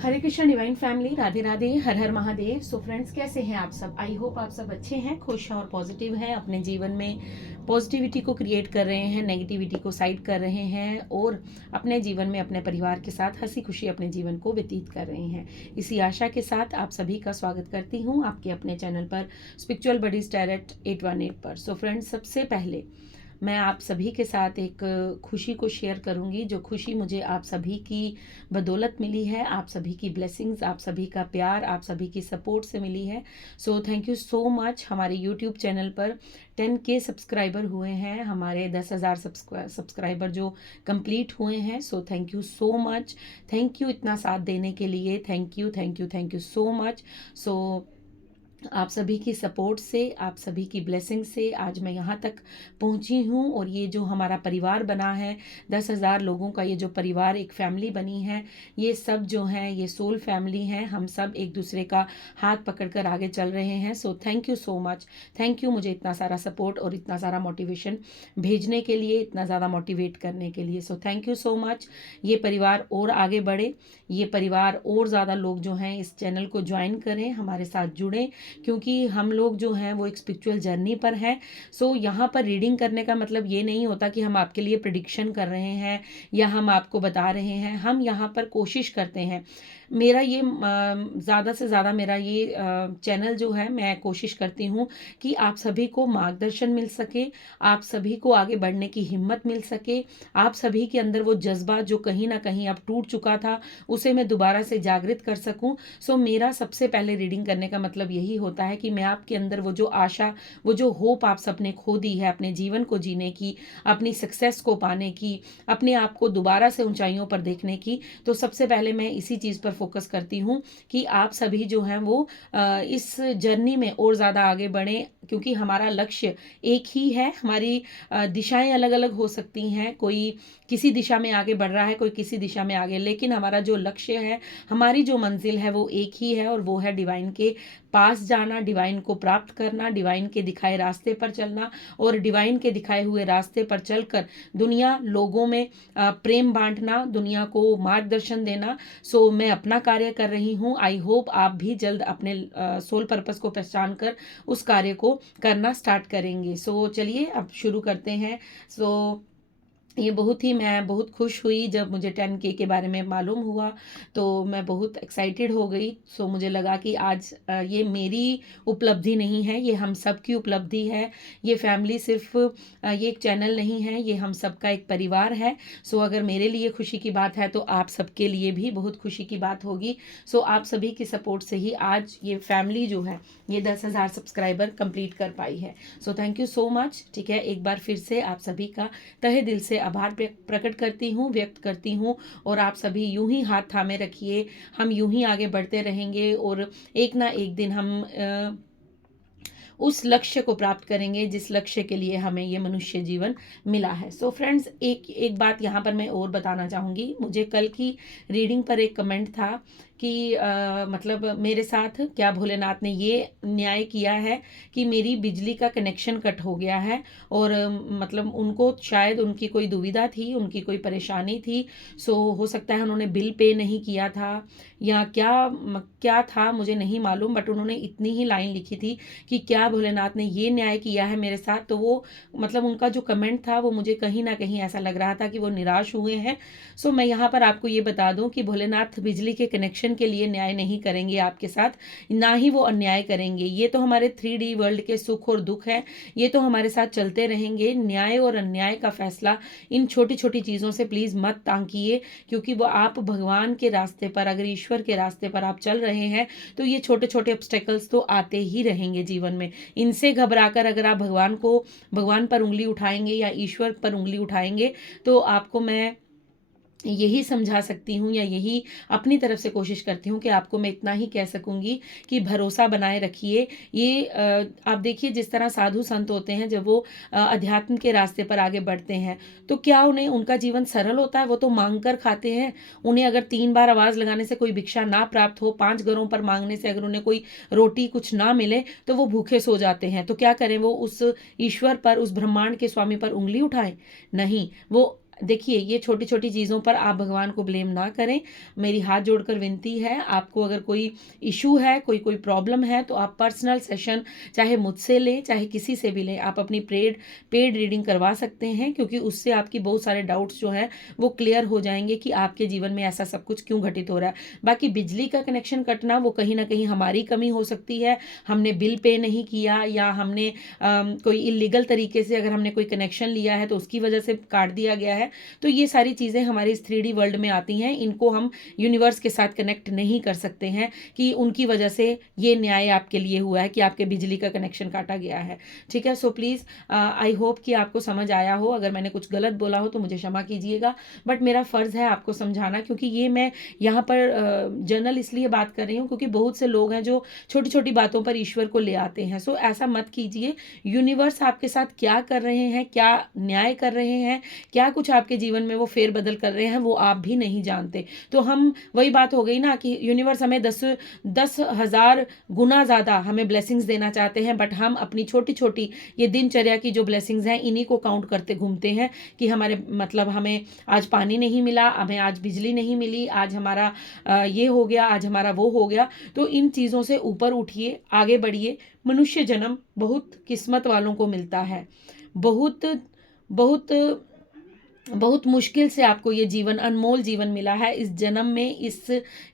हरे Krishna divine family, Radhe Radhe, हर हर Mahadev. So friends, कैसे हैं आप सब? आई होप आप सब अच्छे हैं, खुश हैं और पॉजिटिव हैं। अपने जीवन में पॉजिटिविटी को क्रिएट कर रहे हैं, नेगेटिविटी को साइड कर रहे हैं और अपने जीवन में अपने परिवार के साथ हंसी खुशी अपने जीवन को व्यतीत कर रहे हैं। इसी आशा के साथ आप सभी का स्वागत करती हूँ आपके अपने चैनल पर, स्पिरिचुअल बडीज टैरेट 818 पर। सो फ्रेंड्स, सबसे पहले मैं आप सभी के साथ एक खुशी को शेयर करूंगी, जो खुशी मुझे आप सभी की बदौलत मिली है, आप सभी की ब्लेसिंग्स, आप सभी का प्यार, आप सभी की सपोर्ट से मिली है। सो थैंक यू सो मच। हमारे यूट्यूब चैनल पर 10K सब्सक्राइबर हुए हैं, हमारे 10,000 सब्सक्राइबर जो कंप्लीट हुए हैं। So thank you so much, thank you इतना साथ देने के लिए, thank you thank you thank you so much. So आप सभी की सपोर्ट से, आप सभी की ब्लेसिंग से आज मैं यहाँ तक पहुँची हूँ और ये जो हमारा परिवार बना है, 10,000 लोगों का ये जो परिवार, एक फैमिली बनी है, ये सब जो हैं ये सोल फैमिली हैं। हम सब एक दूसरे का हाथ पकड़कर आगे चल रहे हैं। So thank you so much, thank you मुझे इतना सारा सपोर्ट और इतना सारा मोटिवेशन भेजने के लिए, इतना ज़्यादा मोटिवेट करने के लिए। सो थैंक यू सो मच। ये परिवार और आगे बढ़े, ये परिवार और ज़्यादा लोग जो हैं इस चैनल को ज्वाइन करें, हमारे साथ जुड़ें, क्योंकि हम लोग जो हैं वो एक स्पिरिचुअल जर्नी पर हैं। सो यहाँ पर रीडिंग करने का मतलब ये नहीं होता कि हम आपके लिए प्रिडिक्शन कर रहे हैं या हम आपको बता रहे हैं। हम यहाँ पर कोशिश करते हैं, मेरा ये ज़्यादा से ज़्यादा मेरा ये चैनल जो है, मैं कोशिश करती हूँ कि आप सभी को मार्गदर्शन मिल सके, आप सभी को आगे बढ़ने की हिम्मत मिल सके, आप सभी के अंदर वो जज्बा जो कहीं ना कहीं अब टूट चुका था उसे मैं दोबारा से जागृत कर सकूं। सो मेरा सबसे पहले रीडिंग करने का मतलब यही होता है कि मैं आपके अंदर वो जो आशा, वो जो होप आप सबने खो दी है अपने जीवन को जीने की, अपनी सक्सेस को पाने की, अपने आप को दोबारा से ऊंचाइयों पर देखने की, तो सबसे पहले मैं इसी चीज़ पर फोकस करती हूँ कि आप सभी जो हैं वो इस जर्नी में और ज़्यादा आगे बढ़ें, क्योंकि हमारा लक्ष्य एक ही है। हमारी दिशाएं अलग अलग हो सकती हैं, कोई किसी दिशा में आगे बढ़ रहा है, कोई किसी दिशा में आगे, लेकिन हमारा जो लक्ष्य है, हमारी जो मंजिल है वो एक ही है और वो है डिवाइन के पास जाना, डिवाइन को प्राप्त करना, डिवाइन के दिखाए रास्ते पर चलना और डिवाइन के दिखाए हुए रास्ते पर चलकर दुनिया लोगों में प्रेम बांटना, दुनिया को मार्गदर्शन देना। सो मैं अपना कार्य कर रही हूँ। आई होप आप भी जल्द अपने सोल पर्पस को पहचान कर उस कार्य को करना स्टार्ट करेंगे। सो चलिए अब शुरू करते हैं। सो ये मैं बहुत खुश हुई जब मुझे 10K के बारे में मालूम हुआ, तो मैं बहुत एक्साइटेड हो गई। सो मुझे लगा कि आज ये मेरी उपलब्धि नहीं है, ये हम सब की उपलब्धि है। ये फैमिली सिर्फ ये एक चैनल नहीं है, ये हम सब का एक परिवार है। सो अगर मेरे लिए खुशी की बात है तो आप सबके लिए भी बहुत खुशी की बात होगी। सो आप सभी की सपोर्ट से ही आज ये फैमिली जो है ये 10,000 सब्सक्राइबर कंप्लीट कर पाई है। सो थैंक यू सो मच। ठीक है, एक बार फिर से आप सभी का तहे दिल से आभार प्रकट करती हूँ, व्यक्त करती हूँ। और आप सभी यूं ही हाथ थामे रखिए, हम यूं ही आगे बढ़ते रहेंगे और एक ना एक दिन हम उस लक्ष्य को प्राप्त करेंगे जिस लक्ष्य के लिए हमें ये मनुष्य जीवन मिला है। सो फ्रेंड्स, एक बात यहाँ पर मैं और बताना चाहूँगी। मुझे कल की रीडिंग पर एक कमेंट था कि मतलब मेरे साथ क्या भोलेनाथ ने ये न्याय किया है कि मेरी बिजली का कनेक्शन कट हो गया है और मतलब उनको शायद उनकी कोई दुविधा थी, उनकी कोई परेशानी थी। सो हो सकता है उन्होंने बिल पे नहीं किया था या क्या क्या था मुझे नहीं मालूम, बट उन्होंने इतनी ही लाइन लिखी थी कि क्या भोलेनाथ ने ये न्याय किया है मेरे साथ। तो वो मतलब उनका जो कमेंट था वो मुझे कहीं ना कहीं ऐसा लग रहा था कि वो निराश हुए हैं। सो मैं यहाँ पर आपको ये बता दूं कि भोलेनाथ बिजली के कनेक्शन के लिए न्याय नहीं करेंगे आपके साथ, ना ही वो अन्याय करेंगे। ये तो हमारे 3D वर्ल्ड के सुख और दुख है, ये तो हमारे साथ चलते रहेंगे। न्याय और अन्याय का फैसला इन छोटी छोटी चीज़ों से प्लीज़ मत तांकिए, क्योंकि वो आप भगवान के रास्ते पर, अगर ईश्वर के रास्ते पर आप चल रहे हैं तो ये छोटे छोटे ऑब्स्टेकल्स तो आते ही रहेंगे जीवन में। इनसे घबराकर अगर आप भगवान पर उंगली उठाएंगे या ईश्वर पर उंगली उठाएंगे तो आपको मैं यही समझा सकती हूँ या यही अपनी तरफ से कोशिश करती हूँ कि आपको मैं इतना ही कह सकूंगी कि भरोसा बनाए रखिए। ये आप देखिए, जिस तरह साधु संत होते हैं जब वो अध्यात्म के रास्ते पर आगे बढ़ते हैं तो क्या उन्हें उनका जीवन सरल होता है? वो तो मांग कर खाते हैं। उन्हें अगर 3 बार आवाज़ लगाने से कोई भिक्षा ना प्राप्त हो, 5 घरों पर मांगने से अगर उन्हें कोई रोटी कुछ ना मिले तो वो भूखे सो जाते हैं। तो क्या करें? वो उस ईश्वर पर, उस ब्रह्मांड के स्वामी पर उंगली उठाएं? नहीं, वो देखिए ये छोटी छोटी चीज़ों पर आप भगवान को ब्लेम ना करें। मेरी हाथ जोड़कर विनती है, आपको अगर कोई इशू है, कोई प्रॉब्लम है, तो आप पर्सनल सेशन चाहे मुझसे लें चाहे किसी से भी लें, आप अपनी पेड रीडिंग करवा सकते हैं, क्योंकि उससे आपकी बहुत सारे डाउट्स जो हैं वो क्लियर हो जाएंगे कि आपके जीवन में ऐसा सब कुछ क्यों घटित हो रहा है। बाकी बिजली का कनेक्शन कटना वो कहीं ना कहीं हमारी कमी हो सकती है, हमने बिल पे नहीं किया, या हमने कोई इलीगल तरीके से अगर हमने कोई कनेक्शन लिया है तो उसकी वजह से काट दिया गया है। तो ये सारी चीज़ें हमारी इस 3D वर्ल्ड में आती हैं, इनको हम यूनिवर्स के साथ कनेक्ट नहीं कर सकते हैं कि उनकी वजह से ये न्याय आपके लिए हुआ है कि आपके बिजली का कनेक्शन काटा गया है। ठीक है, सो प्लीज़ आई होप कि आपको समझ आया हो। अगर मैंने कुछ गलत बोला हो तो मुझे क्षमा कीजिएगा, बट मेरा फ़र्ज़ है आपको समझाना, क्योंकि ये मैं यहाँ पर जनरल इसलिए बात कर रही हूँ क्योंकि बहुत से लोग हैं जो छोटी छोटी बातों पर ईश्वर को ले आते हैं। सो ऐसा मत कीजिए। यूनिवर्स आपके साथ क्या कर रहे हैं, क्या न्याय कर रहे हैं, क्या कुछ आपके जीवन में वो फेरबदल कर रहे हैं, वो आप भी नहीं जानते। तो हम वही बात हो गई ना कि यूनिवर्स हमें 10,000 गुना ज़्यादा हमें ब्लेसिंग्स देना चाहते हैं, बट हम अपनी छोटी छोटी ये दिनचर्या की जो ब्लेसिंग्स हैं इन्हीं को काउंट करते घूमते हैं कि हमारे मतलब हमें आज पानी नहीं मिला, हमें आज बिजली नहीं मिली, आज हमारा ये हो गया, आज हमारा वो हो गया। तो इन चीज़ों से ऊपर उठिए, आगे बढ़िए। मनुष्य जन्म बहुत किस्मत वालों को मिलता है। बहुत बहुत बहुत मुश्किल से आपको ये जीवन, अनमोल जीवन मिला है इस जन्म में,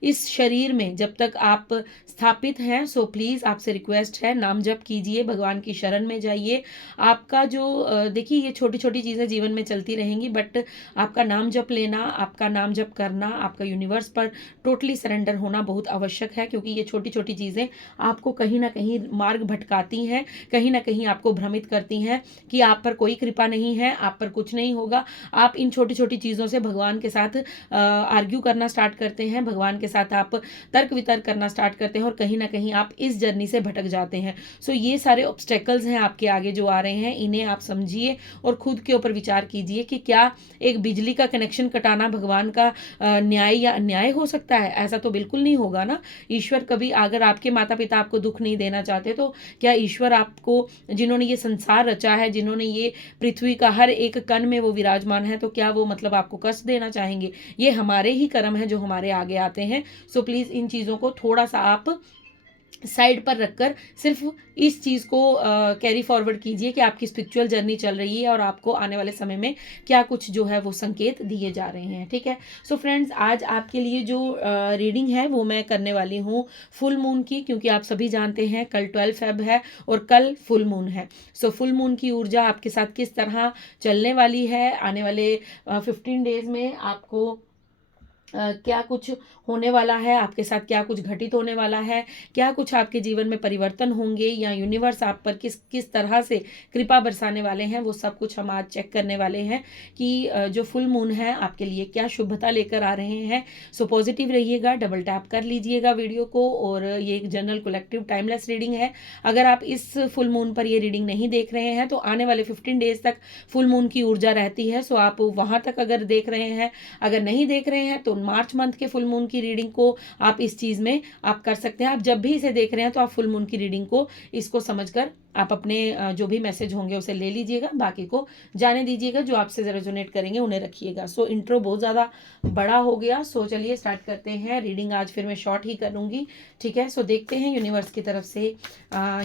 इस शरीर में जब तक आप स्थापित हैं। सो प्लीज़ आपसे रिक्वेस्ट है, नाम जप कीजिए, भगवान की शरण में जाइए। आपका जो देखिए ये छोटी छोटी चीज़ें जीवन में चलती रहेंगी, बट आपका नाम जप लेना, आपका नाम जप करना, आपका यूनिवर्स पर टोटली सरेंडर होना बहुत आवश्यक है, क्योंकि ये छोटी छोटी चीज़ें आपको कहीं ना कहीं मार्ग भटकाती हैं, कहीं ना कहीं आपको भ्रमित करती हैं कि आप पर कोई कृपा नहीं है, आप पर कुछ नहीं होगा। आप इन छोटी छोटी चीज़ों से भगवान के साथ आर्ग्यू करना स्टार्ट करते हैं, भगवान के साथ आप तर्क वितर्क करना स्टार्ट करते हैं, और कहीं ना कहीं आप इस जर्नी से भटक जाते हैं। सो ये सारे ऑब्स्टेकल्स हैं आपके आगे जो आ रहे हैं, इन्हें आप समझिए और खुद के ऊपर विचार कीजिए कि क्या एक बिजली का कनेक्शन कटाना भगवान का न्याय या अन्याय हो सकता है? ऐसा तो बिल्कुल नहीं होगा ना। ईश्वर कभी, अगर आपके माता पिता आपको दुख नहीं देना चाहते, तो क्या ईश्वर आपको, जिन्होंने ये संसार रचा है, जिन्होंने ये पृथ्वी का हर एक कण में वो विराजमान है, तो क्या वो मतलब आपको कष्ट देना चाहेंगे? ये हमारे ही कर्म हैं जो हमारे आगे आते हैं। सो प्लीज़ इन चीज़ों को थोड़ा सा आप साइड पर रखकर सिर्फ इस चीज़ को कैरी फॉरवर्ड कीजिए कि आपकी स्पिरिचुअल जर्नी चल रही है और आपको आने वाले समय में क्या कुछ जो है वो संकेत दिए जा रहे हैं। ठीक है, सो फ्रेंड्स, आज आपके लिए जो रीडिंग है वो मैं करने वाली हूँ फुल मून की, क्योंकि आप सभी जानते हैं कल 12 फेब है और कल फुल मून है। सो फुल मून की ऊर्जा आपके साथ किस तरह चलने वाली है, आने वाले 15 डेज में आपको क्या कुछ होने वाला है, आपके साथ क्या कुछ घटित होने वाला है, क्या कुछ आपके जीवन में परिवर्तन होंगे, या यूनिवर्स आप पर किस किस तरह से कृपा बरसाने वाले हैं, वो सब कुछ हम आज चेक करने वाले हैं कि जो फुल मून है आपके लिए क्या शुभता लेकर आ रहे हैं। सो पॉजिटिव रहिएगा, डबल टैप कर लीजिएगा वीडियो को, और ये एक जनरल कलेक्टिव टाइमलेस रीडिंग है। अगर आप इस फुल मून पर ये रीडिंग नहीं देख रहे हैं तो आने वाले 15 डेज तक फुल मून की ऊर्जा रहती है। सो आप वहाँ तक अगर देख रहे हैं, अगर नहीं देख रहे हैं तो मार्च मंथ के फुल मून की रीडिंग को आप इस चीज़ में आप कर सकते हैं। आप जब भी इसे देख रहे हैं तो आप फुल मून की रीडिंग को इसको समझकर आप अपने जो भी मैसेज होंगे उसे ले लीजिएगा, बाकी को जाने दीजिएगा, जो आपसे रेजोनेट करेंगे उन्हें रखिएगा। सो इंट्रो बहुत ज़्यादा बड़ा हो गया, सो चलिए स्टार्ट करते हैं। रीडिंग आज फिर मैं शॉर्ट ही करूँगी, ठीक है। सो देखते हैं यूनिवर्स की तरफ से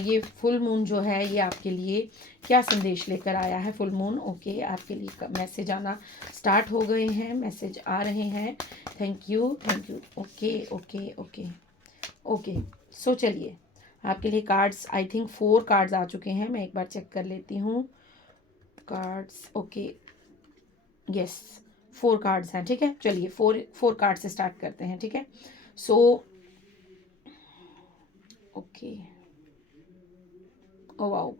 ये फुल मून जो है ये आपके लिए क्या संदेश लेकर आया है। फुल मून, ओके, आपके लिए मैसेज आना स्टार्ट हो गए हैं, मैसेज आ रहे हैं। Thank you, okay okay okay okay. So चलिए आपके लिए कार्ड्स, आई थिंक 4 कार्ड्स आ चुके हैं, मैं एक बार चेक कर लेती हूँ कार्ड्स। ओके, यस 4 कार्ड्स हैं, ठीक है। चलिए 4 कार्ड से स्टार्ट करते हैं, ठीक है। So okay, oh wow.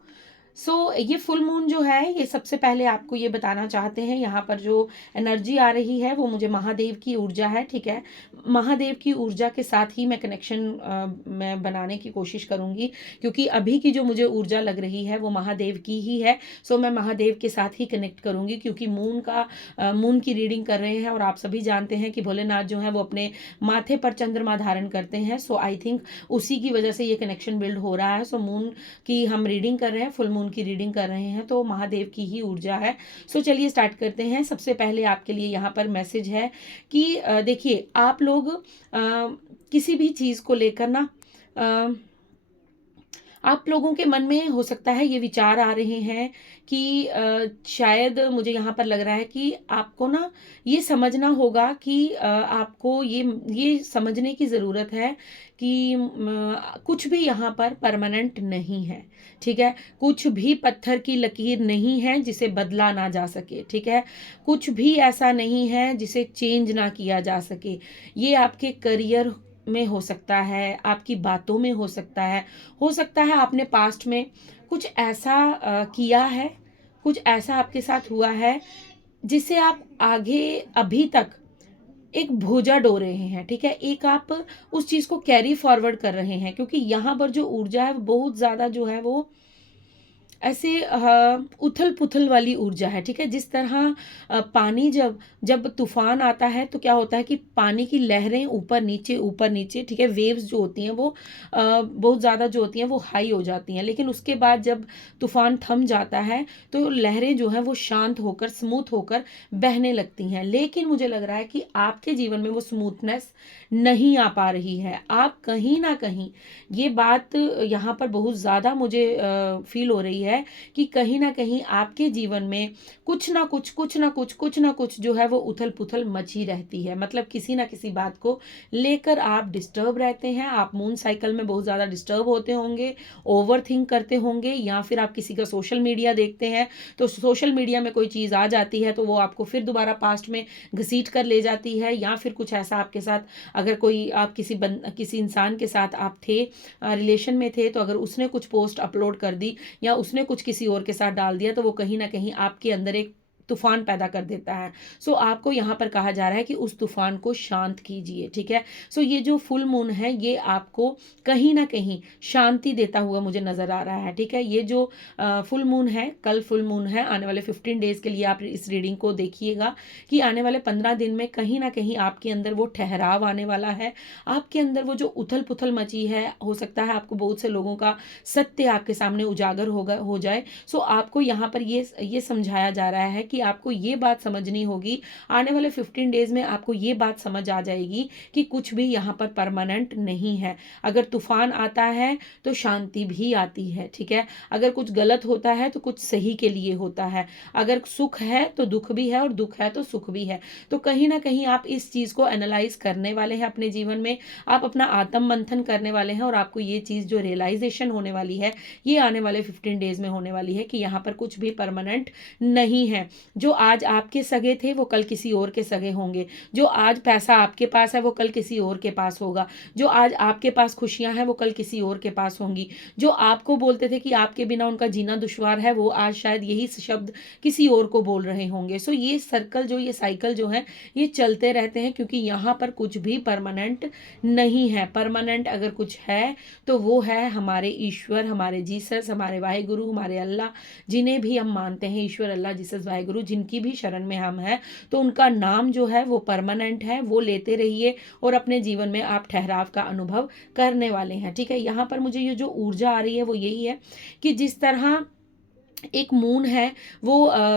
सो ये फुल मून जो है ये सबसे पहले आपको ये बताना चाहते हैं, यहाँ पर जो एनर्जी आ रही है वो मुझे महादेव की ऊर्जा है, ठीक है। महादेव की ऊर्जा के साथ ही मैं कनेक्शन मैं बनाने की कोशिश करूँगी, क्योंकि अभी की जो मुझे ऊर्जा लग रही है वो महादेव की ही है। सो मैं महादेव के साथ ही कनेक्ट करूँगी, क्योंकि मून की रीडिंग कर रहे हैं, और आप सभी जानते हैं कि भोलेनाथ जो है वो अपने माथे पर चंद्रमा धारण करते हैं। सो आई थिंक उसी की वजह से ये कनेक्शन बिल्ड हो रहा है। सो मून की हम रीडिंग कर रहे हैं, फुल मून मून की रीडिंग कर रहे हैं तो महादेव की ही ऊर्जा है। सो चलिए स्टार्ट करते हैं। सबसे पहले आपके लिए यहाँ पर मैसेज है कि देखिए आप लोग किसी भी चीज़ को लेकर ना आप लोगों के मन में हो सकता है ये विचार आ रहे हैं कि शायद मुझे यहाँ पर लग रहा है कि आपको ना ये समझना होगा कि आपको ये समझने की ज़रूरत है कि कुछ भी यहाँ पर परमानेंट नहीं है, ठीक है। कुछ भी पत्थर की लकीर नहीं है जिसे बदला ना जा सके, ठीक है। कुछ भी ऐसा नहीं है जिसे चेंज ना किया जा सके। ये आपके करियर में हो सकता है, आपकी बातों में हो सकता है आपने पास्ट में कुछ ऐसा किया है, कुछ ऐसा आपके साथ हुआ है जिसे आप आगे अभी तक एक भोजा ढो रहे हैं, ठीक है। एक आप उस चीज़ को कैरी फॉरवर्ड कर रहे हैं, क्योंकि यहाँ पर जो ऊर्जा है वो बहुत ज़्यादा जो है वो ऐसे उथल पुथल वाली ऊर्जा है, ठीक है। जिस तरह पानी जब जब तूफान आता है तो क्या होता है कि पानी की लहरें ऊपर नीचे, ठीक है, वेव्स जो होती हैं वो बहुत ज़्यादा जो होती हैं वो हाई हो जाती हैं, लेकिन उसके बाद जब तूफान थम जाता है तो लहरें जो हैं वो शांत होकर स्मूथ होकर बहने लगती हैं। लेकिन मुझे लग रहा है कि आपके जीवन में वो स्मूथनेस नहीं आ पा रही है। आप कहीं ना कहीं, ये बात यहाँ पर बहुत ज़्यादा मुझे फील हो रही है कि कहीं ना कहीं आपके जीवन में कुछ ना कुछ जो है वो उथल पुथल मची रहती है। मतलब किसी ना किसी बात को लेकर आप डिस्टर्ब रहते हैं। आप मून साइकिल में बहुत ज़्यादा डिस्टर्ब होते होंगे, ओवर थिंक करते होंगे, या फिर आप किसी का सोशल मीडिया देखते हैं तो सोशल मीडिया में कोई चीज़ आ जाती है तो वो आपको फिर दोबारा पास्ट में घसीट कर ले जाती है। या फिर कुछ ऐसा आपके साथ, अगर कोई आप किसी इंसान के साथ आप थे, रिलेशन में थे, तो अगर उसने कुछ पोस्ट अपलोड कर दी या उसने कुछ किसी और के साथ डाल दिया तो वो कहीं ना कहीं आपके अंदर एक तूफान पैदा कर देता है। सो आपको यहाँ पर कहा जा रहा है कि उस तूफान को शांत कीजिए, ठीक है। सो ये जो फुल मून है ये आपको कहीं ना कहीं शांति देता हुआ मुझे नजर आ रहा है, ठीक है। ये जो फुल मून है, कल फुल मून है, आने वाले 15 डेज के लिए आप इस रीडिंग को देखिएगा कि आने वाले 15 दिन में कहीं ना कहीं आपके अंदर वो ठहराव आने वाला है। आपके अंदर वो जो उथल पुथल मची है, हो सकता है आपको बहुत से लोगों का सत्य आपके सामने उजागर हो जाए। सो आपको यहाँ पर ये समझाया जा रहा है कि आपको ये बात समझनी होगी। आने वाले 15 डेज में आपको ये बात समझ आ जाएगी कि कुछ भी यहाँ पर परमानेंट नहीं है। अगर तूफान आता है तो शांति भी आती है, ठीक है। अगर कुछ गलत होता है तो कुछ सही के लिए होता है। अगर सुख है तो दुख भी है, और दुख है तो सुख भी है। तो कहीं ना कहीं आप इस चीज को एनालाइज करने वाले हैं अपने जीवन में, आप अपना आत्म मंथन करने वाले हैं, और आपको ये चीज जो रियलाइजेशन होने वाली है ये आने वाले 15 डेज में होने वाली है कि यहाँ पर कुछ भी परमानेंट नहीं है। जो आज आपके सगे थे वो कल किसी और के सगे होंगे। जो आज पैसा आपके पास है वो कल किसी और के पास होगा। जो आज आपके पास खुशियां हैं वो कल किसी और के पास होंगी। जो आपको बोलते थे कि आपके बिना उनका जीना दुश्वार है, वो आज शायद यही शब्द किसी और को बोल रहे होंगे। सो ये सर्कल जो, ये साइकिल जो है ये चलते रहते हैं, क्योंकि यहाँ पर कुछ भी परमानेंट नहीं है। परमानेंट अगर कुछ है तो वो है हमारे ईश्वर, हमारे जीसस, हमारे वाहेगुरु, हमारे अल्लाह, जिन्हें भी हम मानते हैं, ईश्वर, अल्लाह, जीसस, वाहेगुरु, जिनकी भी शरण में हम हैं, तो उनका नाम जो है वो परमानेंट है। वो लेते रहिए और अपने जीवन में आप ठहराव का अनुभव करने वाले हैं, ठीक है। यहाँ पर मुझे ये जो ऊर्जा आ रही है वो यही है कि जिस तरह एक मून है वो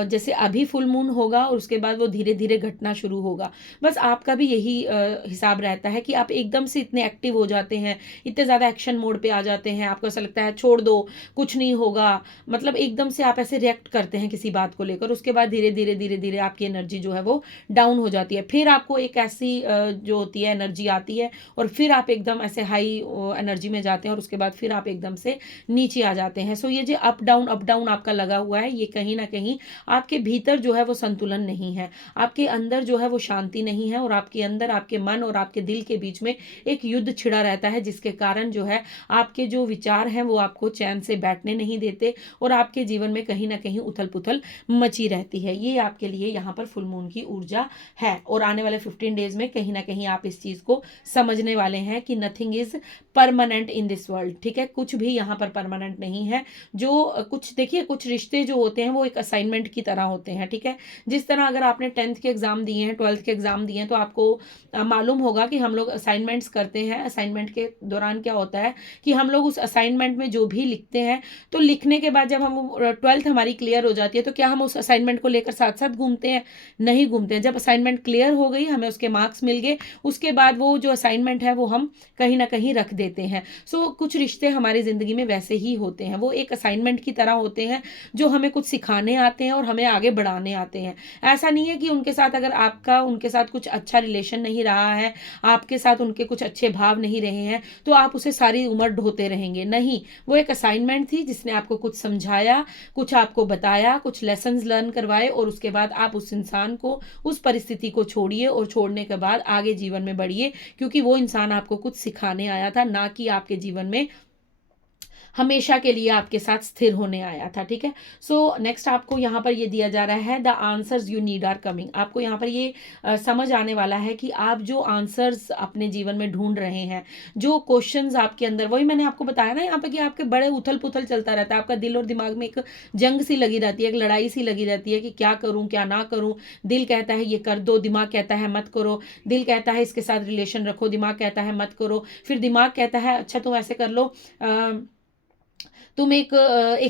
जैसे अभी फुल मून होगा और उसके बाद वो धीरे धीरे घटना शुरू होगा, बस आपका भी यही हिसाब रहता है कि आप एकदम से इतने एक्टिव हो जाते हैं, इतने ज़्यादा एक्शन मोड पे आ जाते हैं, आपको ऐसा लगता है छोड़ दो कुछ नहीं होगा। मतलब एकदम से आप ऐसे रिएक्ट करते हैं किसी बात को लेकर, उसके बाद धीरे धीरे आपकी एनर्जी जो है वो डाउन हो जाती है। फिर आपको एक ऐसी जो होती है एनर्जी आती है और फिर आप एकदम ऐसे हाई एनर्जी में जाते हैं, और उसके बाद फिर आप एकदम से नीचे आ जाते हैं। सो ये जो अप डाउन आपका लगा हुआ है, ये कहीं ना कहीं आपके भीतर जो है वो संतुलन नहीं है, आपके अंदर जो है वो शांति नहीं है, और आपके अंदर, आपके मन और आपके दिल के बीच में एक युद्ध छिड़ा रहता है, जिसके कारण जो है आपके जो विचार हैं वो आपको चैन से बैठने नहीं देते, और आपके जीवन में कहीं ना कहीं उथल पुथल मची रहती है। ये आपके लिए यहाँ पर फुल मून की ऊर्जा है, और आने वाले 15 डेज में कहीं ना कहीं आप इस चीज को समझने वाले हैं कि nothing is permanent in this world, ठीक है। कुछ भी यहाँ पर परमानेंट नहीं है। जो कुछ देखिए, कुछ कुछ रिश्ते जो होते हैं वो एक असाइनमेंट की तरह होते हैं, ठीक है। जिस तरह अगर आपने 10th के एग्ज़ाम दिए हैं, 12th के एग्ज़ाम दिए हैं, तो आपको मालूम होगा कि हम लोग असाइनमेंट्स करते हैं। असाइनमेंट के दौरान क्या होता है कि हम लोग उस असाइनमेंट में जो भी लिखते हैं, तो लिखने के बाद जब हम 12th हमारी क्लियर हो जाती है, तो क्या हम उस असाइनमेंट को लेकर साथ साथ घूमते हैं? नहीं घूमते हैं। जब असाइनमेंट क्लियर हो गई, हमें उसके मार्क्स मिल गए, उसके बाद वो जो असाइनमेंट है वो हम कहीं ना कहीं रख देते हैं। सो कुछ रिश्ते हमारी ज़िंदगी में वैसे ही होते हैं, वो एक असाइनमेंट की तरह होते हैं जो हमें कुछ सिखाने आते हैं और हमें आगे बढ़ाने आते हैं। ऐसा नहीं है कि उनके साथ अगर आपका उनके साथ कुछ अच्छा रिलेशन नहीं रहा है, आपके साथ उनके कुछ अच्छे भाव नहीं रहे हैं, तो आप उसे सारी उम्र ढोते रहेंगे। नहीं, वो एक असाइनमेंट थी जिसने आपको कुछ समझाया, कुछ आपको बताया, कुछ लेसन्स लर्न करवाए, और उसके बाद आप उस इंसान को, उस परिस्थिति को छोड़िए, और छोड़ने के बाद आगे जीवन में बढ़िए, क्योंकि वो इंसान आपको कुछ सिखाने आया था, ना कि आपके जीवन में हमेशा के लिए आपके साथ स्थिर होने आया था, ठीक है। सो नेक्स्ट आपको यहाँ पर ये दिया जा रहा है, the answers you need are coming. आपको यहाँ पर ये समझ आने वाला है कि आप जो आंसर्स अपने जीवन में ढूंढ रहे हैं, जो क्वेश्चंस आपके अंदर, वही मैंने आपको बताया ना यहाँ पर कि आपके बड़े उथल पुथल चलता रहता है, आपका दिल और दिमाग में एक जंग सी लगी रहती है, एक लड़ाई सी लगी रहती है कि क्या करूँ क्या ना करूँ। दिल कहता है ये कर दो, दिमाग कहता है मत करो। दिल कहता है इसके साथ रिलेशन रखो, दिमाग कहता है मत करो। फिर दिमाग कहता है अच्छा तुम ऐसे कर लो, तुम एक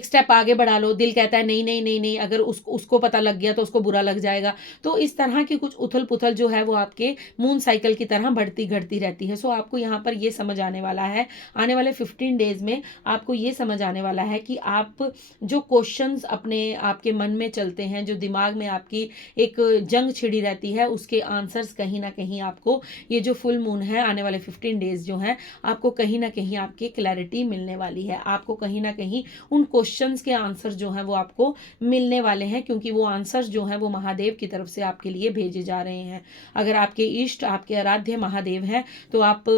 स्टेप आगे बढ़ा लो। दिल कहता है नहीं नहीं नहीं नहीं, अगर उसको पता लग गया तो उसको बुरा लग जाएगा। तो इस तरह की कुछ उथल पुथल जो है वो आपके मून साइकिल की तरह बढ़ती घटती रहती है। सो आपको यहाँ पर ये समझ आने वाला है, आने वाले 15 डेज में आपको ये समझ आने वाला है कि आप जो क्वेश्चंस अपने आपके मन में चलते हैं, जो दिमाग में आपकी एक जंग छिड़ी रहती है, उसके आंसर्स कहीं ना कहीं आपको ये जो फुल मून है, आने वाले 15 डेज जो हैं, आपको कहीं ना कहीं आपकी क्लैरिटी मिलने वाली है। आपको कहीं ना कहीं उन क्वेश्चंस के आंसर जो हैं वो आपको मिलने वाले हैं, क्योंकि वो आंसर्स जो हैं वो महादेव की तरफ से आपके लिए भेजे जा रहे हैं। अगर आपके इष्ट, आपके आराध्य महादेव हैं, तो आप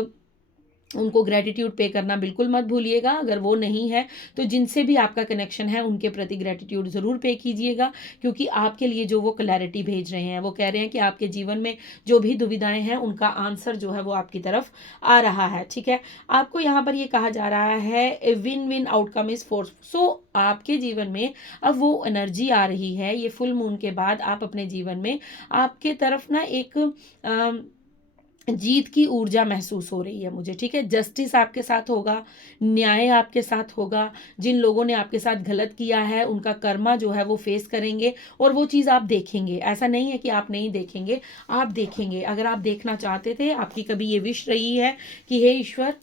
उनको ग्रेटिट्यूड पे करना बिल्कुल मत भूलिएगा। अगर वो नहीं है तो जिनसे भी आपका कनेक्शन है उनके प्रति ग्रेटिट्यूड ज़रूर पे कीजिएगा, क्योंकि आपके लिए जो वो क्लैरिटी भेज रहे हैं, वो कह रहे हैं कि आपके जीवन में जो भी दुविधाएं हैं उनका आंसर जो है वो आपकी तरफ आ रहा है, ठीक है। आपको यहाँ पर ये कहा जा रहा है win win outcome is force. So आपके जीवन में अब वो एनर्जी आ रही है, ये फुल मून के बाद आप अपने जीवन में आपके तरफ ना एक जीत की ऊर्जा महसूस हो रही है मुझे, ठीक है। जस्टिस आपके साथ होगा, न्याय आपके साथ होगा। जिन लोगों ने आपके साथ गलत किया है उनका कर्मा जो है वो फेस करेंगे, और वो चीज़ आप देखेंगे। ऐसा नहीं है कि आप नहीं देखेंगे, आप देखेंगे। अगर आप देखना चाहते थे, आपकी कभी ये विश रही है कि हे ईश्वर,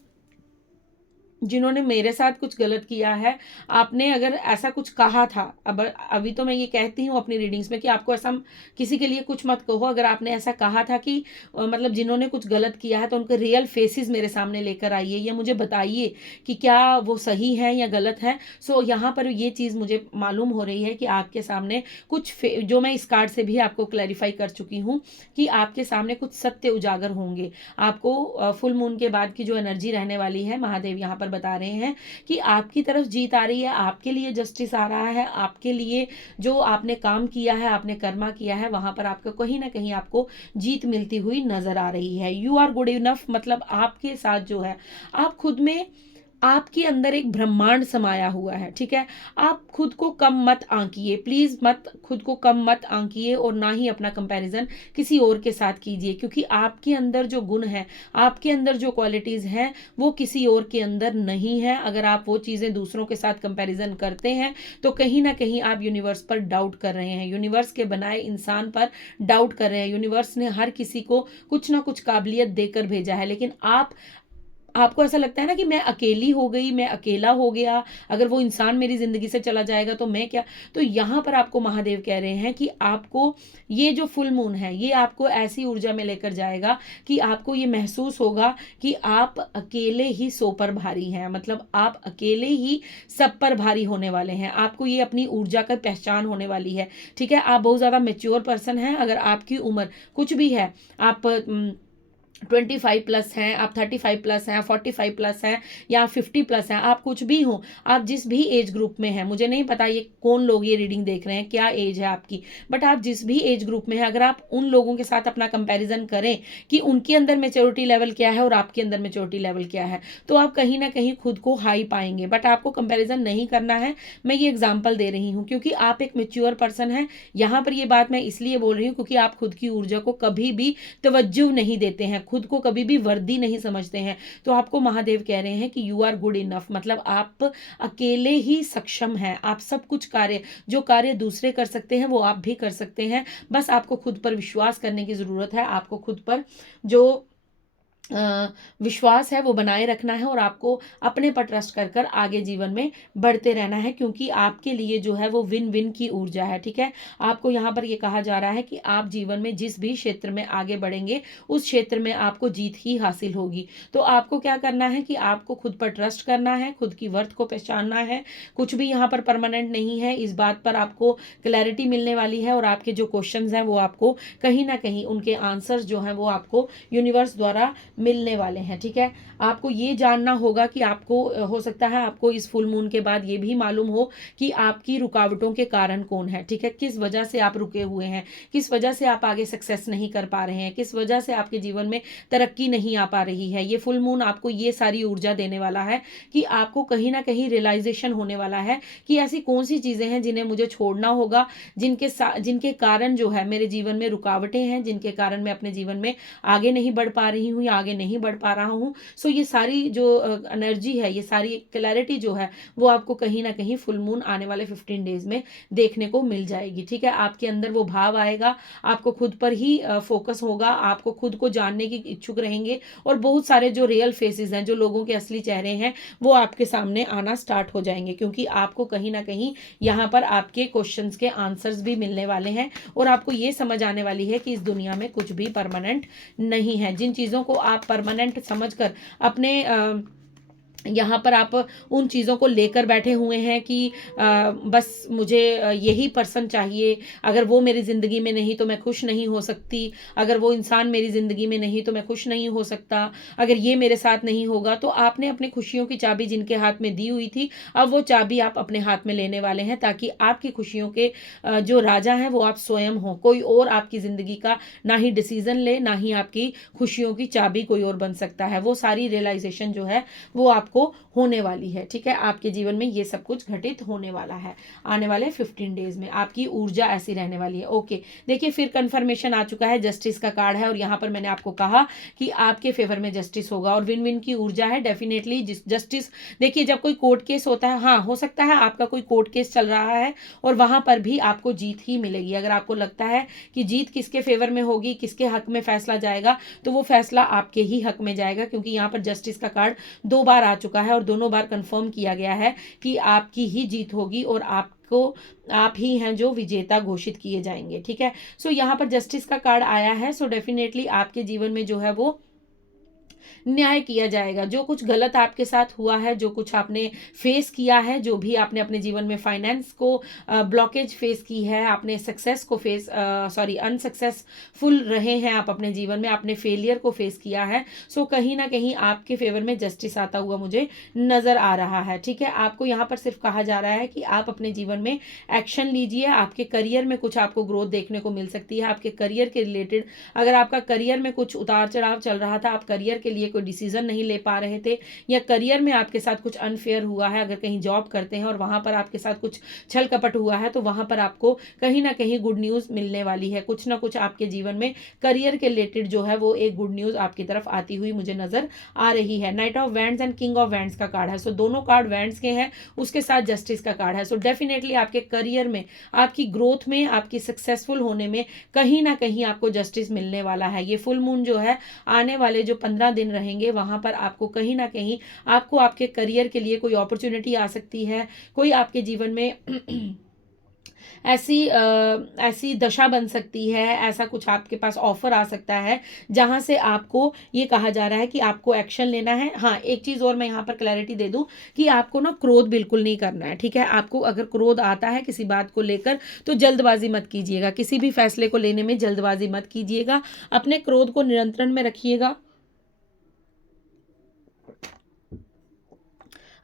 जिन्होंने मेरे साथ कुछ गलत किया है, आपने अगर ऐसा कुछ कहा था, अब अभी तो मैं ये कहती हूँ अपनी रीडिंग्स में कि आपको ऐसा किसी के लिए कुछ मत कहो। अगर आपने ऐसा कहा था कि मतलब जिन्होंने कुछ गलत किया है, तो उनके रियल फेसेस मेरे सामने लेकर आइए, या मुझे बताइए कि क्या वो सही है या गलत है। सो यहाँ पर ये चीज़ मुझे मालूम हो रही है कि आपके सामने कुछ जो मैं इस कार्ड से भी आपको क्लैरिफाई कर चुकी हूँ कि आपके सामने कुछ सत्य उजागर होंगे। आपको फुल मून के बाद की जो एनर्जी रहने वाली है, महादेव यहाँ पर बता रहे हैं कि आपकी तरफ जीत आ रही है, आपके लिए जस्टिस आ रहा है, आपके लिए जो आपने काम किया है, आपने कर्मा किया है, वहां पर आपको कहीं ना कहीं आपको जीत मिलती हुई नजर आ रही है। यू आर गुड इनफ, मतलब आपके साथ जो है, आप खुद में, आपके अंदर एक ब्रह्मांड समाया हुआ है, ठीक है। आप खुद को कम मत आंकिए, प्लीज मत खुद को कम मत आंकिए, और ना ही अपना कंपैरिजन किसी और के साथ कीजिए, क्योंकि आपके अंदर जो गुण है, आपके अंदर जो क्वालिटीज हैं, वो किसी और के अंदर नहीं है। अगर आप वो चीजें दूसरों के साथ कंपैरिजन करते हैं, तो कहीं ना कहीं आप यूनिवर्स पर डाउट कर रहे हैं, यूनिवर्स के बनाए इंसान पर डाउट कर रहे हैं। यूनिवर्स ने हर किसी को कुछ ना कुछ काबिलियत देकर भेजा है, लेकिन आपको ऐसा लगता है ना कि मैं अकेली हो गई, मैं अकेला हो गया, अगर वो इंसान मेरी जिंदगी से चला जाएगा तो मैं क्या। तो यहाँ पर आपको महादेव कह रहे हैं कि आपको ये जो फुल मून है, ये आपको ऐसी ऊर्जा में लेकर जाएगा कि आपको ये महसूस होगा कि आप अकेले ही सो पर भारी हैं, मतलब आप अकेले ही सब पर भारी होने वाले हैं। आपको ये अपनी ऊर्जा का पहचान होने वाली है, ठीक है। आप बहुत ज़्यादा मेच्योर पर्सन हैं। अगर आपकी उम्र कुछ भी है, आप 25+ हैं, आप 35+ हैं, 45+ हैं या 50+ हैं, आप कुछ भी हो, आप जिस भी एज ग्रुप में हैं, मुझे नहीं पता ये कौन लोग ये रीडिंग देख रहे हैं, क्या एज है आपकी, बट आप जिस भी एज ग्रुप में हैं, अगर आप उन लोगों के साथ अपना कंपैरिजन करें कि उनके अंदर मैच्योरिटी लेवल क्या है और आपके अंदर मैच्योरिटी लेवल क्या है, तो आप कहीं ना कहीं खुद को हाई पाएंगे। बट आपको कंपैरिजन नहीं करना है, मैं ये एग्जाम्पल दे रही हूँ क्योंकि आप एक मेच्योर पर्सन हैं। यहाँ पर ये बात मैं इसलिए बोल रही हूँ क्योंकि आप खुद की ऊर्जा को कभी भी तवज्जो नहीं देते हैं, खुद को कभी भी वर्दी नहीं समझते हैं। तो आपको महादेव कह रहे हैं कि यू आर गुड इनफ, मतलब आप अकेले ही सक्षम हैं, आप सब कुछ कार्य, जो कार्य दूसरे कर सकते हैं वो आप भी कर सकते हैं। बस आपको खुद पर विश्वास करने की ज़रूरत है, आपको खुद पर जो विश्वास है वो बनाए रखना है और आपको अपने पर ट्रस्ट कर कर आगे जीवन में बढ़ते रहना है, क्योंकि आपके लिए जो है वो विन विन की ऊर्जा है। ठीक है, आपको यहाँ पर ये कहा जा रहा है कि आप जीवन में जिस भी क्षेत्र में आगे बढ़ेंगे उस क्षेत्र में आपको जीत ही हासिल होगी। तो आपको क्या करना है कि आपको खुद पर ट्रस्ट करना है, खुद की वर्थ को पहचानना है। कुछ भी यहाँ पर परमानेंट नहीं है, इस बात पर आपको क्लैरिटी मिलने वाली है और आपके जो क्वेश्चंस हैं वो आपको कहीं ना कहीं उनके आंसर्स जो हैं वो आपको यूनिवर्स द्वारा मिलने वाले हैं। ठीक है, आपको ये जानना होगा कि आपको हो सकता है आपको इस फुल मून के बाद ये भी मालूम हो कि आपकी रुकावटों के कारण कौन है। ठीक है, किस वजह से आप रुके हुए हैं, किस वजह से आप आगे सक्सेस नहीं कर पा रहे हैं, किस वजह से आपके जीवन में तरक्की नहीं आ पा रही है। ये फुल मून आपको ये सारी ऊर्जा देने वाला है कि आपको कहीं ना कहीं रियलाइजेशन होने वाला है कि ऐसी कौन सी चीज़ें हैं जिन्हें मुझे छोड़ना होगा, जिनके कारण जो है मेरे जीवन में रुकावटें हैं, जिनके कारण मैं अपने जीवन में आगे नहीं बढ़ पा रही हूँ या आगे नहीं बढ़ पा रहा हूँ। सो ये सारी जो एनर्जी है, ये सारी क्लैरिटी जो है वो आपको कहीं ना कहीं फुल मून आने वाले 15 डेज में देखने को मिल जाएगी। ठीक है, आपके अंदर वो भाव आएगा, आपको खुद पर ही फोकस होगा, आपको खुद को जानने की इच्छुक रहेंगे और बहुत सारे जो रियल फेसेस हैं, जो लोगों के असली चेहरे हैं, वो आपके सामने आना स्टार्ट हो जाएंगे, क्योंकि आपको कहीं ना कहीं यहाँ पर आपके क्वेश्चंस के आंसर्स भी मिलने वाले हैं और आपको ये समझ आने वाली है कि इस दुनिया में कुछ भी परमानेंट नहीं है। जिन चीज़ों को आप परमानेंट समझकर अपने यहाँ पर आप उन चीज़ों को लेकर बैठे हुए हैं कि बस मुझे यही पर्सन चाहिए, अगर वो मेरी ज़िंदगी में नहीं तो मैं खुश नहीं हो सकती, अगर वो इंसान मेरी ज़िंदगी में नहीं तो मैं खुश नहीं हो सकता, अगर ये मेरे साथ नहीं होगा, तो आपने अपनी खुशियों की चाबी जिनके हाथ में दी हुई थी, अब वो चाबी आप अपने हाथ में लेने वाले हैं, ताकि आपकी खुशियों के जो राजा हैं वो आप स्वयं हो। कोई और आपकी ज़िंदगी का ना ही डिसीज़न ले, ना ही आपकी खुशियों की चाबी कोई और बन सकता है। वो सारी रियलाइजेशन जो है वो आपको होने वाली है। ठीक है, आपके जीवन में ये सब कुछ घटित होने वाला है आने वाले 15 डेज में, आपकी ऊर्जा ऐसी रहने वाली है। ओके, देखिए फिर कंफर्मेशन आ चुका है, जस्टिस का कार्ड है और यहाँ पर मैंने आपको कहा कि आपके फेवर में जस्टिस होगा और विन विन की ऊर्जा है डेफिनेटली। जस्टिस, देखिए जब कोई कोर्ट केस होता है, हाँ हो सकता है आपका कोई कोर्ट केस चल रहा है और वहां पर भी आपको जीत ही मिलेगी। अगर आपको लगता है कि जीत किसके फेवर में होगी, किसके हक में फैसला जाएगा, तो वो फैसला आपके ही हक में जाएगा, क्योंकि यहाँ पर जस्टिस का कार्ड 2 बार आ चुका है और दोनों बार कंफर्म किया गया है कि आपकी ही जीत होगी और आप ही हैं जो विजेता घोषित किए जाएंगे। ठीक है, सो यहाँ पर जस्टिस का कार्ड आया है, सो डेफिनेटली आपके जीवन में जो है वो न्याय किया जाएगा। जो कुछ गलत आपके साथ हुआ है, जो कुछ आपने फेस किया है, जो भी आपने अपने जीवन में फाइनेंस को ब्लॉकेज फेस की है, आपने सक्सेस को अनसक्सेसफुल रहे हैं आप अपने जीवन में, आपने फेलियर को फेस किया है, सो कहीं ना कहीं आपके फेवर में जस्टिस आता हुआ मुझे नजर आ रहा है। ठीक है, आपको यहाँ पर सिर्फ कहा जा रहा है कि आप अपने जीवन में एक्शन लीजिए। आपके करियर में कुछ आपको ग्रोथ देखने को मिल सकती है। आपके करियर के रिलेटेड, अगर आपका करियर में कुछ उतार चढ़ाव चल रहा था, आप करियर के लिए कोई डिसीजन नहीं ले पा रहे थे, या करियर में आपके साथ कुछ अनफेयर हुआ है, अगर कहीं जॉब करते हैं और वहां पर आपके साथ कुछ छल कपट हुआ है, तो वहां पर आपको कहीं ना कहीं गुड न्यूज मिलने वाली है। कुछ ना कुछ आपके जीवन में करियर के रिलेटेड जो है वो एक गुड न्यूज आपकी तरफ आती हुई मुझे नजर आ रही है। Night of wands and king of wands का कार्ड है, सो दोनों कार्ड वैंड्स के हैं, उसके साथ जस्टिस का कार्ड है। सो डेफिनेटली आपके करियर में, आपकी ग्रोथ में, आपकी सक्सेसफुल होने में कहीं ना कहीं आपको जस्टिस मिलने वाला है। ये फुल मून जो है आने वाले जो 15 दिन रहेंगे, वहां पर आपको कहीं ना कहीं आपको आपके करियर के लिए कोई अपॉर्चुनिटी आ सकती है, कोई आपके जीवन में ऐसी दशा बन सकती है, ऐसा कुछ आपके पास ऑफर आ सकता है जहां से आपको ये कहा जा रहा है कि आपको एक्शन लेना है। हाँ, एक चीज और मैं यहाँ पर क्लैरिटी दे दूं कि आपको ना क्रोध बिल्कुल नहीं करना है। ठीक है, आपको अगर क्रोध आता है किसी बात को लेकर तो जल्दबाजी मत कीजिएगा, किसी भी फैसले को लेने में जल्दबाजी मत कीजिएगा, अपने क्रोध को नियंत्रण में रखिएगा।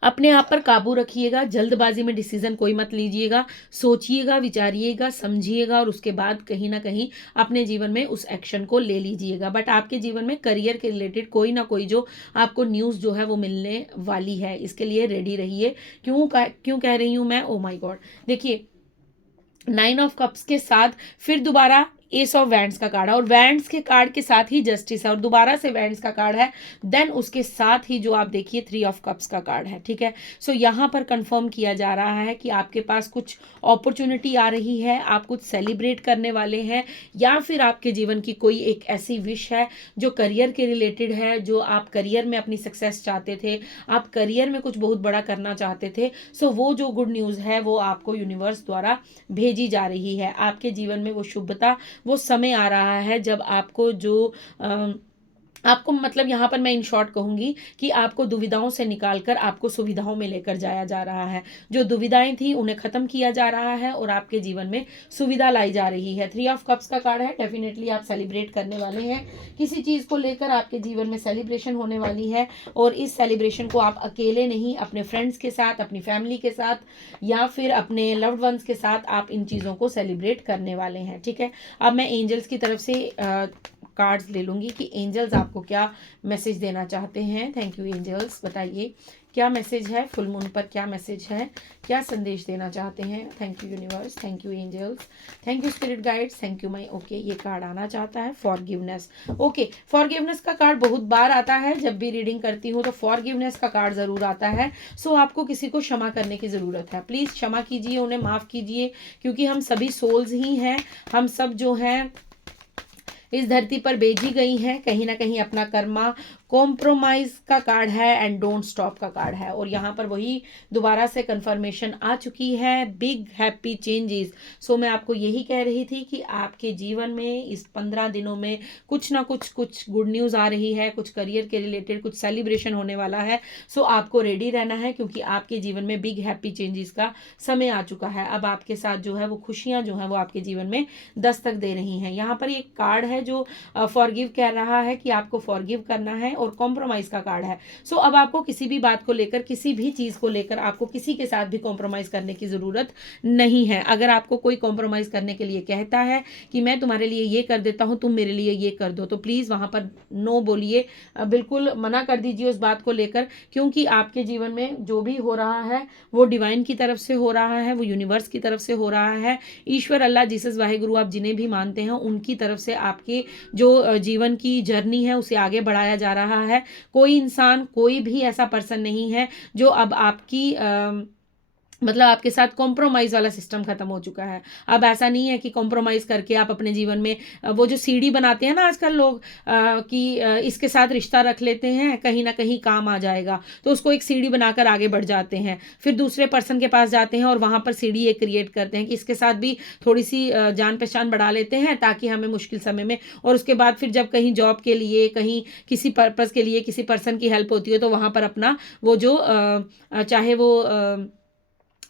अपने आप पर काबू रखिएगा, जल्दबाजी में डिसीजन कोई मत लीजिएगा, सोचिएगा, विचारिएगा, समझिएगा और उसके बाद कहीं ना कहीं अपने जीवन में उस एक्शन को ले लीजिएगा। बट आपके जीवन में करियर के रिलेटेड कोई ना कोई जो आपको न्यूज़ जो है वो मिलने वाली है, इसके लिए रेडी रहिए। क्यों कह रही हूँ मैं, ओ माय गॉड। देखिए, 9 ऑफ कप्स के साथ फिर दोबारा एस ऑफ वैंड्स का कार्ड है और वैंड्स के कार्ड के साथ ही जस्टिस है और दोबारा से वैंड्स का कार्ड है। देन उसके साथ ही जो आप देखिए 3 ऑफ कप्स का कार्ड है, ठीक है। सो यहाँ पर कंफर्म किया जा रहा है कि आपके पास कुछ अपॉर्चुनिटी आ रही है, आप कुछ सेलिब्रेट करने वाले हैं, या फिर आपके जीवन की कोई एक ऐसी विश है जो करियर के रिलेटेड है, जो आप करियर में अपनी सक्सेस चाहते थे, आप करियर में कुछ बहुत बड़ा करना चाहते थे। सो वो जो गुड न्यूज़ है वो आपको यूनिवर्स द्वारा भेजी जा रही है। आपके जीवन में वो शुभता, वो समय आ रहा है जब आपको जो आपको मतलब यहाँ पर मैं इन शॉर्ट कहूँगी कि आपको दुविधाओं से निकालकर आपको सुविधाओं में लेकर जाया जा रहा है। जो दुविधाएं थी उन्हें खत्म किया जा रहा है और आपके जीवन में सुविधा लाई जा रही है। 3 ऑफ कप्स का कार्ड है, डेफिनेटली आप सेलिब्रेट करने वाले हैं, किसी चीज़ को लेकर आपके जीवन में सेलिब्रेशन होने वाली है और इस सेलिब्रेशन को आप अकेले नहीं, अपने फ्रेंड्स के साथ, अपनी फैमिली के साथ या फिर अपने लव्ड वंस के साथ आप इन चीज़ों को सेलिब्रेट करने वाले हैं, ठीक है। अब मैं एंजल्स की तरफ से कार्ड्स ले लूँगी कि एंजल्स आपको क्या मैसेज देना चाहते हैं। थैंक यू एंजल्स, बताइए क्या मैसेज है फुल मून पर, क्या मैसेज है, क्या संदेश देना चाहते हैं। Thank you universe, thank you angels, thank you spirit guides, thank you my. Okay, ये कार्ड आना चाहता है फॉरगिवनेस। ओके, फॉरगिवनेस का कार्ड बहुत बार आता है, जब भी रीडिंग करती हूँ तो फॉरगिवनेस का कार्ड ज़रूर आता है। सो आपको किसी को क्षमा करने की ज़रूरत है, प्लीज़ क्षमा कीजिए, उन्हें माफ़ कीजिए, क्योंकि हम सभी सोल्स ही हैं, हम सब जो हैं इस धरती पर भेजी गई हैं कहीं ना कहीं अपना कर्मा। कॉम्प्रोमाइज का कार्ड है एंड डोंट स्टॉप का कार्ड है और यहाँ पर वही दोबारा से कंफर्मेशन आ चुकी है, बिग हैप्पी चेंजेस। सो मैं आपको यही कह रही थी कि आपके जीवन में इस 15 दिनों में कुछ ना कुछ गुड न्यूज़ आ रही है, कुछ करियर के रिलेटेड कुछ सेलिब्रेशन होने वाला है। सो आपको रेडी रहना है, क्योंकि आपके जीवन में बिग हैप्पी चेंजेस का समय आ चुका है। अब आपके साथ जो है वो खुशियाँ जो है वो आपके जीवन में दस्तक दे रही हैं। यहाँ पर एक कार्ड है जो फॉरगिव कह रहा है कि आपको फॉरगिव करना है और कॉम्प्रोमाइज का कार्ड है। सो अब आपको किसी भी बात को लेकर, किसी भी चीज को लेकर आपको किसी के साथ भी कॉम्प्रोमाइज करने की जरूरत नहीं है। अगर आपको कोई कॉम्प्रोमाइज करने के लिए कहता है कि मैं तुम्हारे लिए ये कर देता हूं, तुम मेरे लिए ये कर दो, तो प्लीज वहां पर नो बोलिए, बिल्कुल मना कर दीजिए उस बात को लेकर, क्योंकि आपके जीवन में जो भी हो रहा है वो डिवाइन की तरफ से हो रहा है, वो यूनिवर्स की तरफ से हो रहा है। ईश्वर, अल्लाह, जीसस, वाहेगुरु, आप जिन्हें भी मानते हैं उनकी तरफ से आपके जो जीवन की जर्नी है उसे आगे बढ़ाया जा रहा है। कोई इंसान, कोई भी ऐसा पर्सन नहीं है जो अब आपकी मतलब आपके साथ कॉम्प्रोमाइज़ वाला सिस्टम खत्म हो चुका है। अब ऐसा नहीं है कि कॉम्प्रोमाइज़ करके आप अपने जीवन में वो जो सीढ़ी बनाते हैं ना आजकल लोग कि इसके साथ रिश्ता रख लेते हैं, कहीं ना कहीं काम आ जाएगा, तो उसको एक सीढ़ी बनाकर आगे बढ़ जाते हैं। फिर दूसरे पर्सन के पास जाते हैं और वहाँ पर सीढ़ी एक क्रिएट करते हैं कि इसके साथ भी थोड़ी सी जान पहचान बढ़ा लेते हैं ताकि हमें मुश्किल समय में, और उसके बाद फिर जब कहीं जॉब के लिए, कहीं किसी पर्पज़ के लिए किसी पर्सन की हेल्प होती है तो वहाँ पर अपना वो जो चाहे वो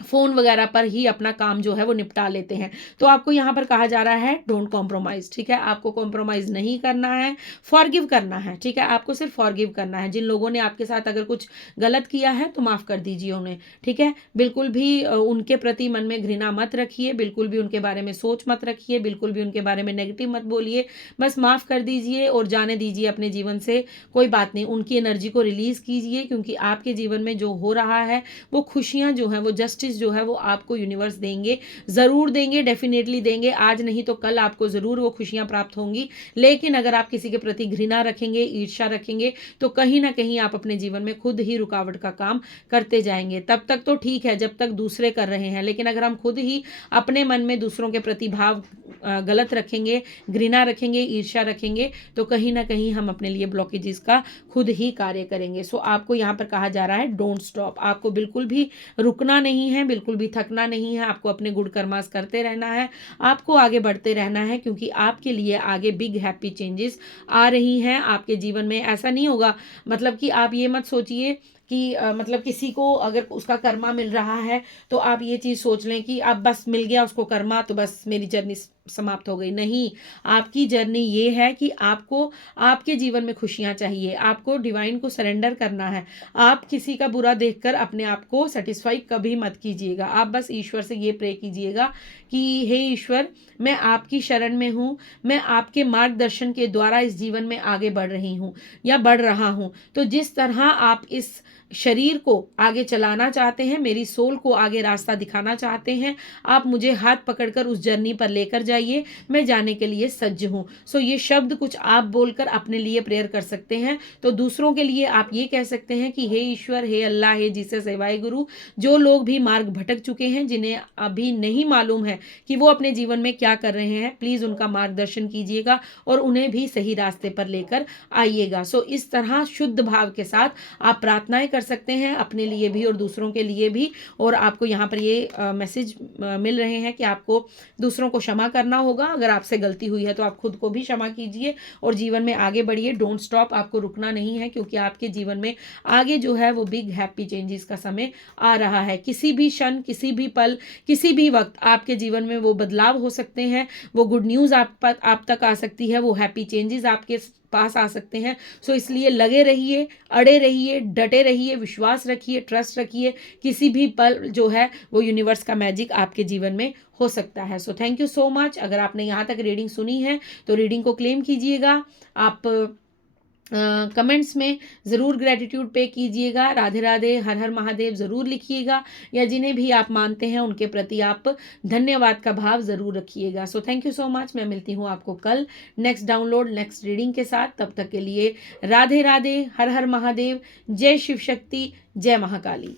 फ़ोन वगैरह पर ही अपना काम जो है वो निपटा लेते हैं। तो आपको यहाँ पर कहा जा रहा है डोंट कॉम्प्रोमाइज़, ठीक है। आपको कॉम्प्रोमाइज़ नहीं करना है, फॉरगिव करना है, ठीक है। आपको सिर्फ फॉरगिव करना है। जिन लोगों ने आपके साथ अगर कुछ गलत किया है तो माफ़ कर दीजिए उन्हें, ठीक है। बिल्कुल भी उनके प्रति मन में घृणा मत रखिए, बिल्कुल भी उनके बारे में सोच मत रखिए, बिल्कुल भी उनके बारे में नेगेटिव मत बोलिए, बस माफ़ कर दीजिए और जाने दीजिए अपने जीवन से। कोई बात नहीं, उनकी एनर्जी को रिलीज़ कीजिए, क्योंकि आपके जीवन में जो हो रहा है वो खुशियाँ जो हैं, वो जस्टिस जो है वो आपको यूनिवर्स देंगे, ज़रूर देंगे, डेफिनेटली देंगे। आज नहीं तो कल आपको ज़रूर वो खुशियाँ प्राप्त होंगी। लेकिन अगर आप किसी के प्रति घृणा रखेंगे, ईर्ष्या रखेंगे, तो कहीं ना कहीं आप अपने जीवन में खुद ही रुकावट का काम करते जाएंगे। तब तक तो ठीक है जब तक दूसरे कर रहे हैं, लेकिन अगर हम खुद ही अपने मन में दूसरों के प्रति भाव गलत रखेंगे, घृणा रखेंगे, ईर्ष्या रखेंगे, तो कहीं ना कहीं हम अपने लिए ब्लॉकेजेस का खुद ही कार्य करेंगे। सो आपको यहाँ पर कहा जा रहा है डोंट स्टॉप। आपको बिल्कुल भी रुकना नहीं है, बिल्कुल भी थकना नहीं है, आपको अपने गुड कर्मास करते रहना है, आपको आगे बढ़ते रहना है, क्योंकि आपके लिए आगे बिग हैप्पी चेंजेस आ रही हैं आपके जीवन में। ऐसा नहीं होगा, मतलब कि आप ये मत सोचिए कि मतलब किसी को अगर उसका कर्मा मिल रहा है तो आप ये चीज़ सोच लें कि अब बस मिल गया उसको कर्मा तो बस मेरी जर्नी समाप्त हो गई। नहीं, आपकी जर्नी ये है कि आपको आपके जीवन में खुशियाँ चाहिए, आपको डिवाइन को सरेंडर करना है। आप किसी का बुरा देखकर अपने आप को सेटिस्फाई कभी मत कीजिएगा। आप बस ईश्वर से ये प्रे कीजिएगा कि हे ईश्वर, मैं आपकी शरण में हूँ, मैं आपके मार्गदर्शन के द्वारा इस जीवन में आगे बढ़ रही हूँ या बढ़ रहा हूँ। तो जिस तरह आप इस शरीर को आगे चलाना चाहते हैं, मेरी सोल को आगे रास्ता दिखाना चाहते हैं, आप मुझे हाथ पकड़कर उस जर्नी पर लेकर जाइए, मैं जाने के लिए सज्ज हूँ। सो ये शब्द कुछ आप बोलकर अपने लिए प्रेयर कर सकते हैं। तो दूसरों के लिए आप ये कह सकते हैं कि हे ईश्वर, हे अल्लाह, हे जीसस, हे वाहे गुरु, जो लोग भी मार्ग भटक चुके हैं, जिन्हें अभी नहीं मालूम है कि वो अपने जीवन में क्या कर रहे हैं, प्लीज़ उनका मार्गदर्शन कीजिएगा और उन्हें भी सही रास्ते पर लेकर आइएगा। सो इस तरह शुद्ध भाव के साथ आप प्रार्थनाएं कर सकते हैं अपने लिए भी और दूसरों के लिए भी। और आपको यहाँ पर ये मैसेज मिल रहे हैं कि आपको दूसरों को क्षमा करना होगा। अगर आपसे गलती हुई है तो आप खुद को भी क्षमा कीजिए और जीवन में आगे बढ़िए। डोंट स्टॉप, आपको रुकना नहीं है, क्योंकि आपके जीवन में आगे जो है वो बिग हैप्पी चेंजेस का समय आ रहा है। किसी भी क्षण, किसी भी पल, किसी भी वक्त आपके जीवन में वो बदलाव हो सकते हैं, वो गुड न्यूज़ आप तक आ सकती है, वो हैप्पी चेंजेस आपके पास आ सकते हैं। सो इसलिए लगे रहिए, अड़े रहिए, डटे रहिए, विश्वास रखिए, ट्रस्ट रखिए। किसी भी पल जो है वो यूनिवर्स का मैजिक आपके जीवन में हो सकता है। सो थैंक यू सो मच। अगर आपने यहाँ तक रीडिंग सुनी है तो रीडिंग को क्लेम कीजिएगा। आप कमेंट्स में ज़रूर ग्रेटिट्यूड पे कीजिएगा, राधे राधे, हर हर महादेव ज़रूर लिखिएगा, या जिन्हें भी आप मानते हैं उनके प्रति आप धन्यवाद का भाव ज़रूर रखिएगा। सो थैंक यू सो मच। मैं मिलती हूँ आपको कल नेक्स्ट डाउनलोड, नेक्स्ट रीडिंग के साथ। तब तक के लिए राधे राधे, हर हर महादेव, जय शिव शक्ति, जय महाकाली।